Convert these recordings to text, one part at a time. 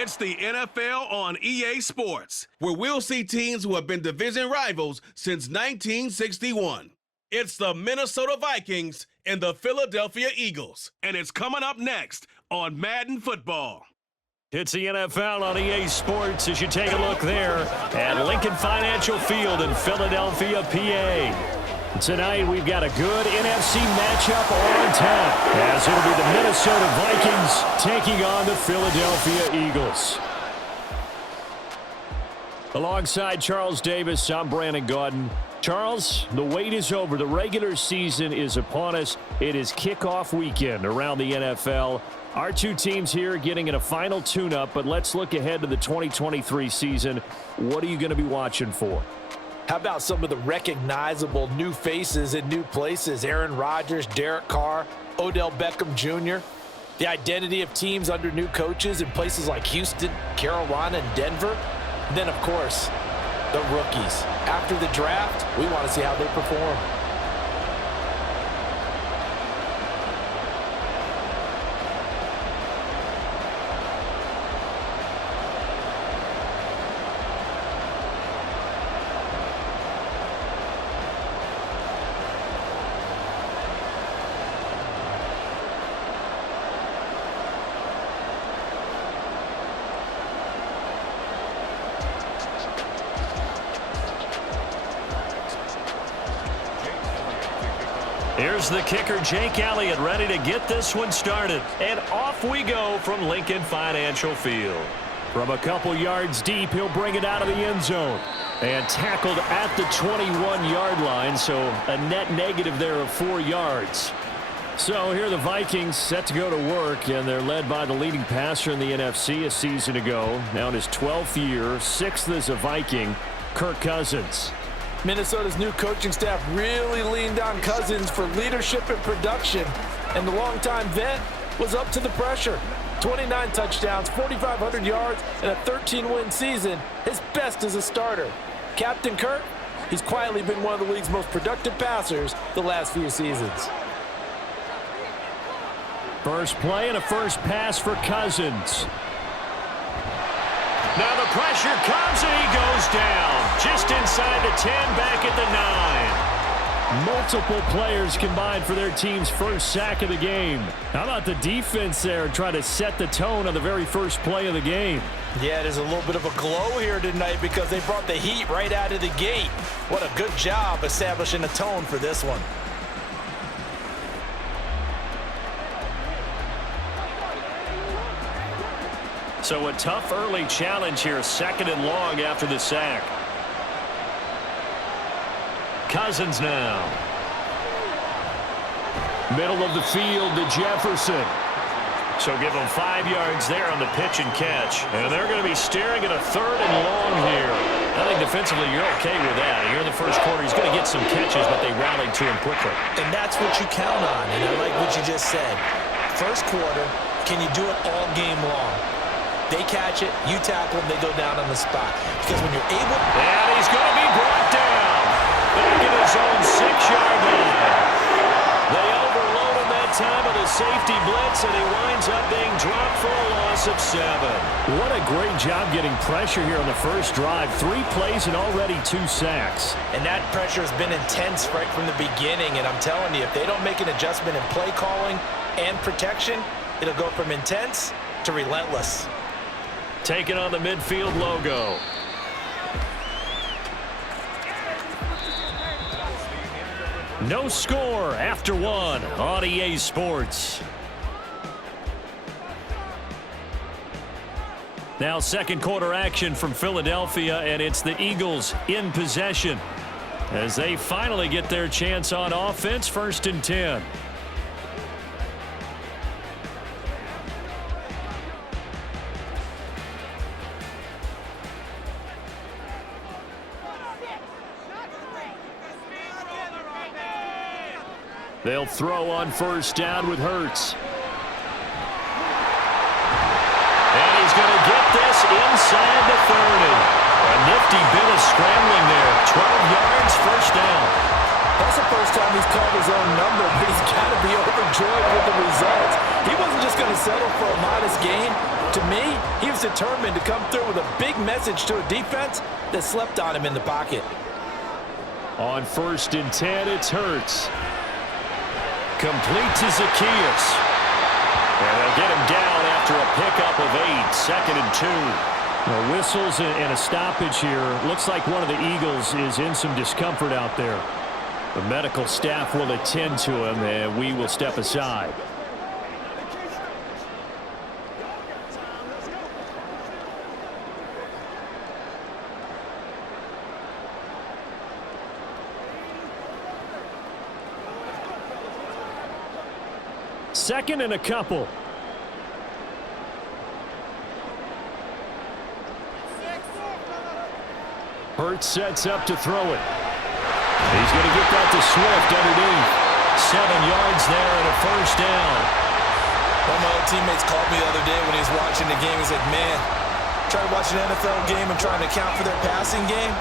It's the NFL on EA Sports, where we'll see teams who have been division rivals since 1961. It's the Minnesota Vikings and the Philadelphia Eagles, and it's coming up next on Madden Football. It's the NFL on EA Sports as you take a look there at Lincoln Financial Field in Philadelphia, PA. Tonight, we've got a good NFC matchup on tap, as it'll be the Minnesota Vikings taking on the Philadelphia Eagles. Alongside Charles Davis, I'm Brandon Gaudin. Charles, the wait is over. The regular season is upon us. It is kickoff weekend around the NFL. Our two teams here getting in a final tune-up, but let's look ahead to the 2023 season. What are you going to be watching for? How about some of the recognizable new faces in new places? Aaron Rodgers, Derek Carr, Odell Beckham Jr. The identity of teams under new coaches in places like Houston, Carolina, and Denver. And then, of course, the rookies. After the draft, we want to see how they perform. Here's the kicker, Jake Elliott, ready to get this one started. And off we go from Lincoln Financial Field. From a couple yards deep, he'll bring it out of the end zone. And tackled at the 21-yard line, so a net negative there of 4 yards. So here are the Vikings set to go to work, and they're led by the leading passer in the NFC a season ago. Now in his 12th year, 6th as a Viking, Kirk Cousins. Minnesota's new coaching staff really leaned on Cousins for leadership and production, and the longtime vet was up to the pressure. 29 touchdowns, 4,500 yards, and a 13-win season, his best as a starter. Captain Kirk, he's quietly been one of the league's most productive passers the last few seasons. First play and a first pass for Cousins. Now the pressure comes and he goes down. Just inside the 10, back at the 9. Multiple players combined for their team's first sack of the game. How about the defense there trying to set the tone on the very first play of the game? Yeah, there's a little bit of a glow here tonight because they brought the heat right out of the gate. What a good job establishing a tone for this one. So a tough early challenge here, 2nd and long after the sack. Cousins now. Middle of the field to Jefferson. So give them 5 yards there on the pitch and catch. And they're going to be staring at a 3rd and long here. I think defensively you're okay with that. Here in the first quarter, he's going to get some catches, but they rallied to him quickly. And that's what you count on, and I like what you just said. First quarter, can you do it all game long? They catch it, you tackle them, they go down on the spot. Because when you're able... And he's going to be brought down. Back in his own 6-yard line. They overload him that time with a safety blitz, and he winds up being dropped for a loss of 7. What a great job getting pressure here on the first drive. 3 plays and already 2 sacks. And that pressure has been intense right from the beginning. And I'm telling you, if they don't make an adjustment in play calling and protection, it'll go from intense to relentless. Taking on the midfield logo. No score after 1 on EA Sports. Now second quarter action from Philadelphia, and it's the Eagles in possession as they finally get their chance on offense, 1st and 10. They'll throw on first down with Hurts. And he's going to get this inside the 30. A nifty bit of scrambling there. 12 yards, first down. That's the first time he's called his own number, but he's got to be overjoyed with the results. He wasn't just going to settle for a modest gain. To me, he was determined to come through with a big message to a defense that slept on him in the pocket. On 1st and 10, it's Hurts. Complete to Zacchaeus. And they'll get him down after a pickup of 8, 2nd and 2. Well, whistles and a stoppage here. Looks like one of the Eagles is in some discomfort out there. The medical staff will attend to him, and we will step aside. Second and a couple. Hurts sets up to throw it. He's going to get that to Swift underneath. 7 yards there and a 1st down. One of my old teammates called me the other day when he was watching the game. He's like, man, trying to watch an NFL game and trying to account for their passing game?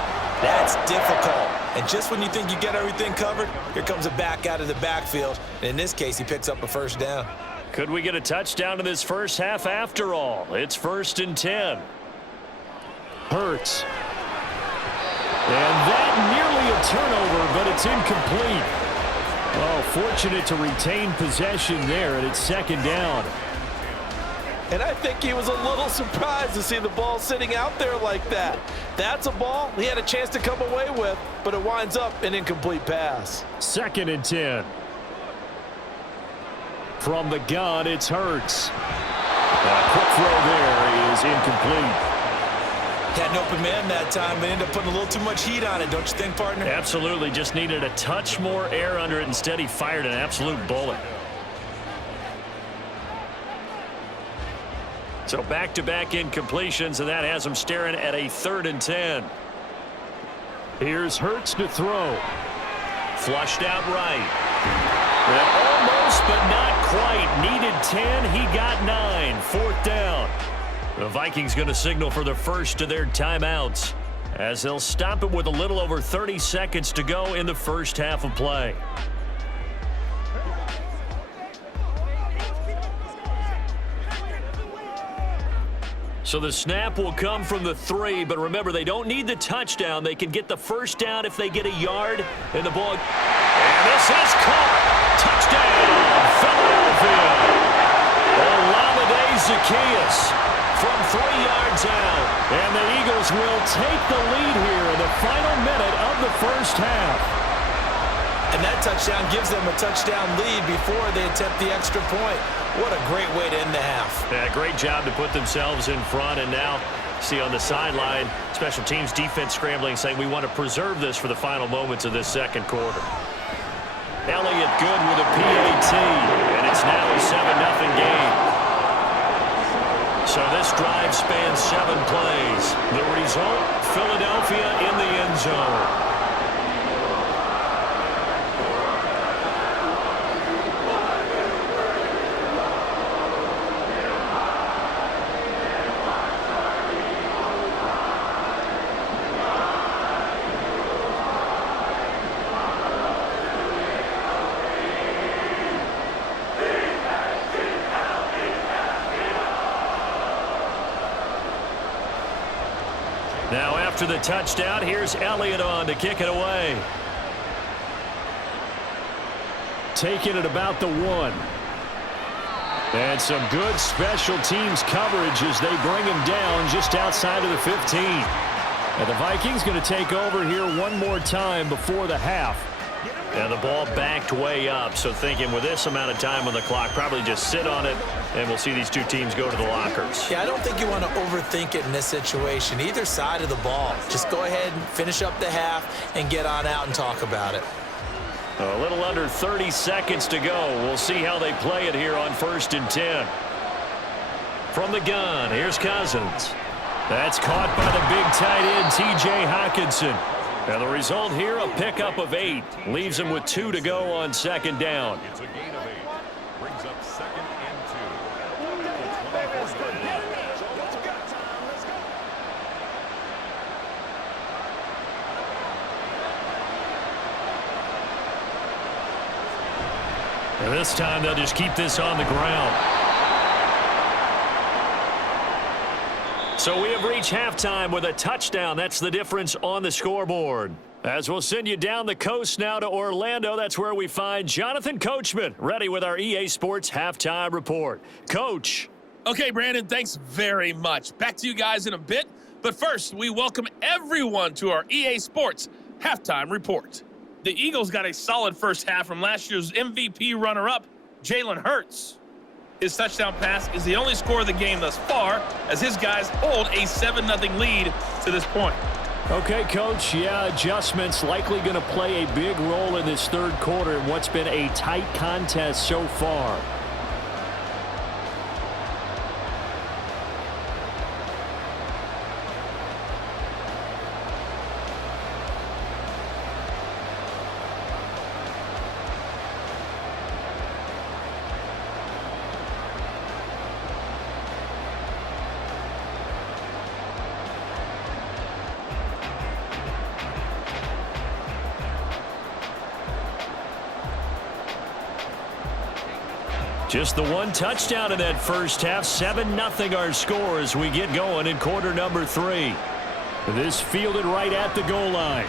That's difficult. And just when you think you get everything covered, here comes a back out of the backfield. And in this case, he picks up a 1st down. Could we get a touchdown in this first half after all? It's 1st and 10. Hurts. And that nearly a turnover, but it's incomplete. Oh, fortunate to retain possession there, and it's 2nd down. And I think he was a little surprised to see the ball sitting out there like that. That's a ball he had a chance to come away with, but it winds up an incomplete pass. 2nd and 10. From the gun, it's Hurts. A quick throw there is incomplete. Had an open man that time, but ended up putting a little too much heat on it, don't you think, partner? Absolutely. Just needed a touch more air under it. Instead, he fired an absolute bullet. So back-to-back incompletions, and that has him staring at a 3rd and 10. Here's Hurts to throw. Flushed out right. Well, almost, but not quite. Needed 10. He got 9. 4th down. The Vikings going to signal for the first of their timeouts as they'll stop it with a little over 30 seconds to go in the first half of play. So the snap will come from the 3, but remember, they don't need the touchdown. They can get the 1st down if they get a yard in the ball. And this is caught. Touchdown, Philadelphia. Olamide Zacchaeus from 3 yards out. And the Eagles will take the lead here in the final minute of the first half. And that touchdown gives them a touchdown lead before they attempt the extra point. What a great way to end the half. Yeah, great job to put themselves in front. And now, see on the sideline, special teams defense scrambling, saying we want to preserve this for the final moments of this second quarter. Elliott good with a PAT, and it's now a 7-0 game. So this drive spans 7 plays. The result, Philadelphia in the end zone. Now after the touchdown, here's Elliott on to kick it away. Taking it about the 1. And some good special teams coverage as they bring him down just outside of the 15. And the Vikings going to take over here one more time before the half. And the ball backed way up, so thinking with this amount of time on the clock, probably just sit on it, and we'll see these two teams go to the lockers. Yeah, I don't think you want to overthink it in this situation. Either side of the ball. Just go ahead and finish up the half and get on out and talk about it. A little under 30 seconds to go. We'll see how they play it here on 1st and 10. From the gun, here's Cousins. That's caught by the big tight end, T.J. Hockenson. And the result here, a pickup of 8. Leaves him with 2 to go on 2nd down. It's a gain of 8. Brings up 2nd and 2. And this time they'll just keep this on the ground. So we have reached halftime with a touchdown. That's the difference on the scoreboard. As we'll send you down the coast now to Orlando, that's where we find Jonathan Coachman, ready with our EA Sports halftime report. Coach. Okay, Brandon, thanks very much. Back to you guys in a bit. But first, we welcome everyone to our EA Sports halftime report. The Eagles got a solid first half from last year's MVP runner-up, Jalen Hurts. His touchdown pass is the only score of the game thus far, as his guys hold a 7-0 lead to this point. Okay, Coach, adjustments likely going to play a big role in this third quarter in what's been a tight contest so far. Just the one touchdown in that first half. 7-0 our score as we get going in quarter number 3. This fielded right at the goal line.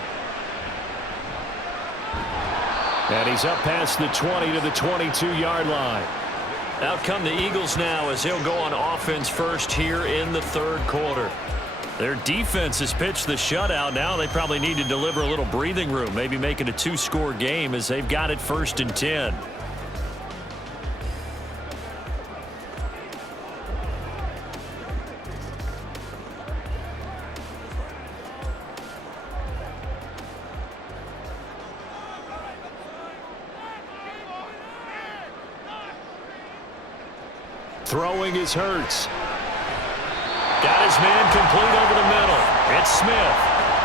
And he's up past the 20 to the 22-yard line. Out come the Eagles now as they'll go on offense first here in the third quarter. Their defense has pitched the shutout. Now they probably need to deliver a little breathing room, maybe make it a 2-score game as they've got it 1st and 10. Throwing is Hurts. Got his man complete over the middle. It's Smith.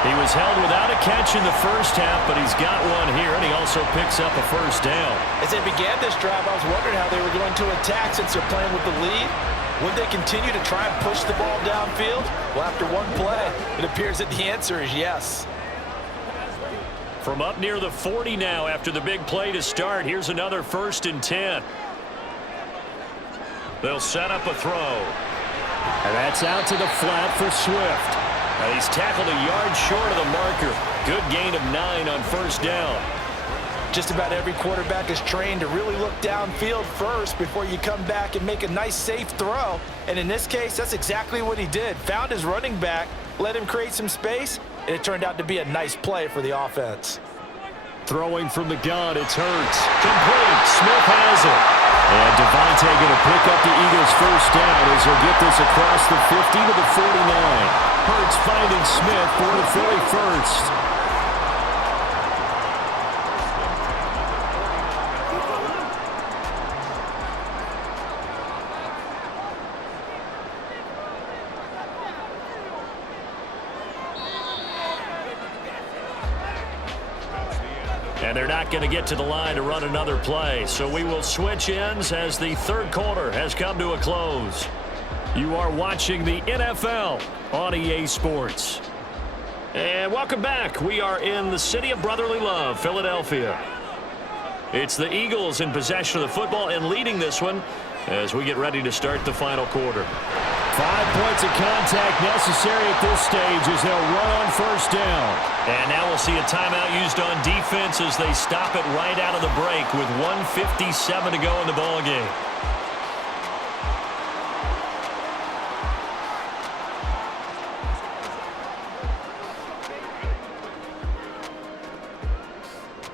He was held without a catch in the first half, but he's got one here, and he also picks up a first down. As they began this drive, I was wondering how they were going to attack since they're playing with the lead. Would they continue to try and push the ball downfield? Well, after one play, it appears that the answer is yes. From up near the 40 now after the big play to start, here's another 1st and 10. They'll set up a throw. And that's out to the flat for Swift. And he's tackled a yard short of the marker. Good gain of 9 on first down. Just about every quarterback is trained to really look downfield first before you come back and make a nice, safe throw. And in this case, that's exactly what he did. Found his running back, let him create some space, and it turned out to be a nice play for the offense. Throwing from the gun, it's Hurts. Complete. Smith has it. And Devontae going to pick up the Eagles' first down as he'll get this across the 50 to the 49. Hurts finding Smith for the 41st. And they're not going to get to the line to run another play. So we will switch ends as the third quarter has come to a close. You are watching the NFL on EA Sports. And welcome back. We are in the city of brotherly love, Philadelphia. It's the Eagles in possession of the football and leading this one as we get ready to start the final quarter. 5 points of contact necessary at this stage as they'll run on first down. And now we'll see a timeout used on defense as they stop it right out of the break with 1:57 to go in the ballgame.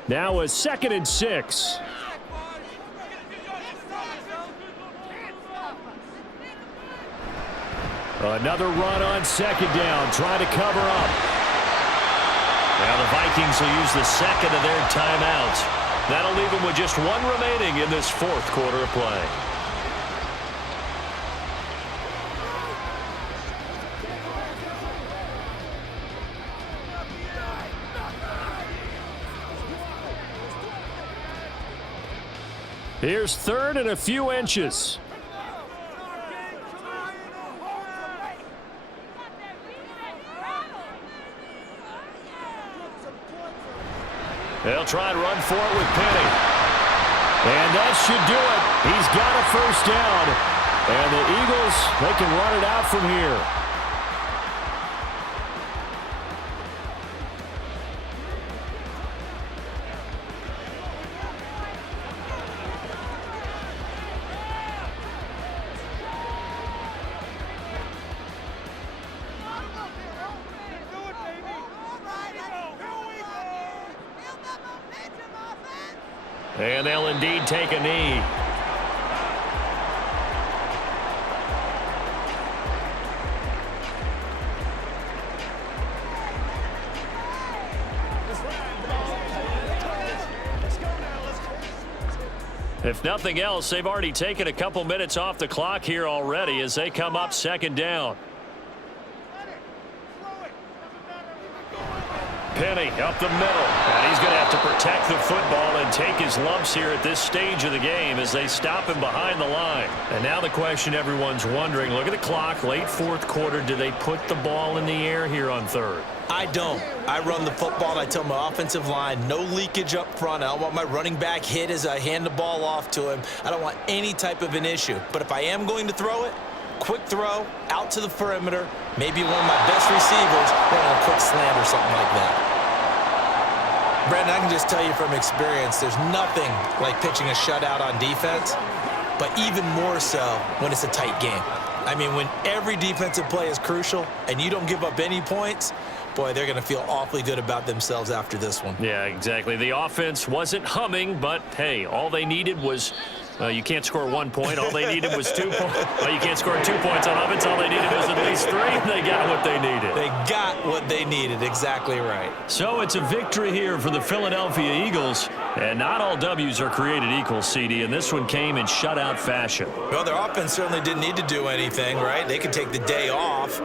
Now a 2nd and 6. Another run on 2nd down, trying to cover up. Now the Vikings will use the 2nd of their timeouts. That'll leave them with just one remaining in this 4th quarter of play. Here's 3rd and a few inches. They'll try and run for it with Penny. And that should do it. He's got a first down. And the Eagles, they can run it out from here. And they'll indeed take a knee. If nothing else, they've already taken a couple minutes off the clock here already as they come up second down. Penny up the middle, and he's going to have to protect the football and take his lumps here at this stage of the game as they stop him behind the line. And now the question everyone's wondering, look at the clock, late fourth quarter, do they put the ball in the air here on third? I don't. I run the football, and I tell my offensive line, no leakage up front. I don't want my running back hit as I hand the ball off to him. I don't want any type of an issue. But if I am going to throw it, quick throw, out to the perimeter, maybe one of my best receivers running a quick slant or something like that. Brandon, I can just tell you from experience, there's nothing like pitching a shutout on defense, but even more so when it's a tight game. I mean, when every defensive play is crucial and you don't give up any points, boy, they're going to feel awfully good about themselves after this one. Yeah, exactly. The offense wasn't humming, but, hey, all they needed was, you can't score 1 point. All they needed was 2 points. Well, you can't score 2 points on offense. All they needed was at least 3. They got what they needed. They got what they needed. Exactly right. So it's a victory here for the Philadelphia Eagles. And not all W's are created equal, CD, and this one came in shutout fashion. Well, their offense certainly didn't need to do anything, right? They could take the day off.